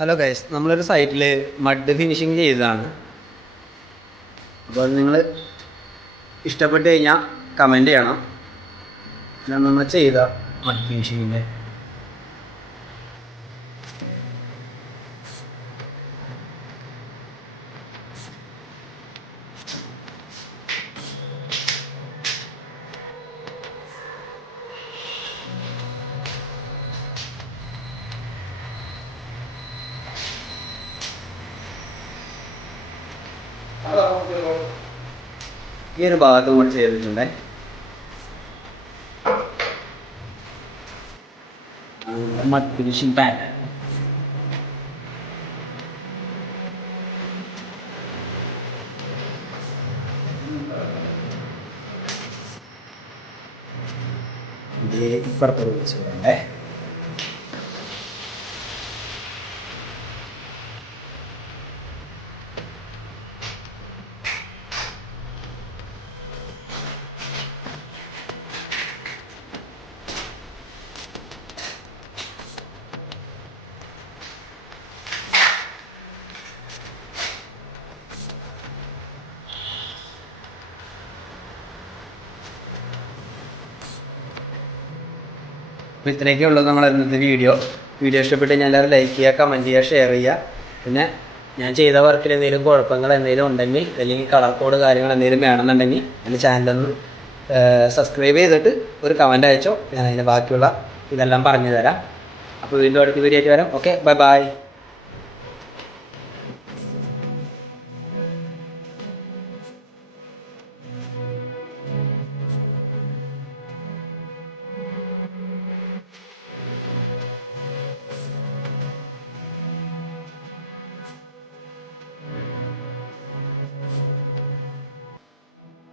Hello guys, നമ്മളൊരു സൈറ്റിൽ mud finishing ചെയ്തതാണ്. അപ്പോൾ നിങ്ങൾ ഇഷ്ടപ്പെട്ട് കഴിഞ്ഞാൽ കമൻറ്റ് ചെയ്യണം. ഞാൻ നമ്മൾ ചെയ്ത മഡ് ഫിനിഷിങ്ങിൻ്റെ ഈ ഒരു ഭാഗത്ത് കൂടി ചെയ്തിട്ടുണ്ട്. മഡ് ഫിനിഷിംഗ് പാൻ ഇപ്പുറത്ത് വെച്ചിട്ടുണ്ടേ. അപ്പോൾ ഇത്രയൊക്കെ ഉള്ളൂ നമ്മൾ ഇന്നത്തെ വീഡിയോ ഇഷ്ടപ്പെട്ട് ഞാൻ എല്ലാവരും ലൈക്ക് ചെയ്യുക, കമൻറ്റ് ചെയ്യുക, ഷെയർ ചെയ്യുക. പിന്നെ ഞാൻ ചെയ്ത വർക്കിൽ എന്തെങ്കിലും കുഴപ്പങ്ങൾ എന്തെങ്കിലും ഉണ്ടെങ്കിൽ അല്ലെങ്കിൽ കളർ കോഡ് കാര്യങ്ങൾ എന്തെങ്കിലും വേണമെന്നുണ്ടെങ്കിൽ എൻ്റെ ചാനലൊന്ന് സബ്സ്ക്രൈബ് ചെയ്തിട്ട് ഒരു കമൻറ്റ് അയച്ചോ. ഞാൻ അതിൻ്റെ ബാക്കിയുള്ള ഇതെല്ലാം പറഞ്ഞു തരാം. അപ്പോൾ വീണ്ടും അടുത്ത വീഡിയോ ആയിട്ട് വരാം. Okay, bye bye.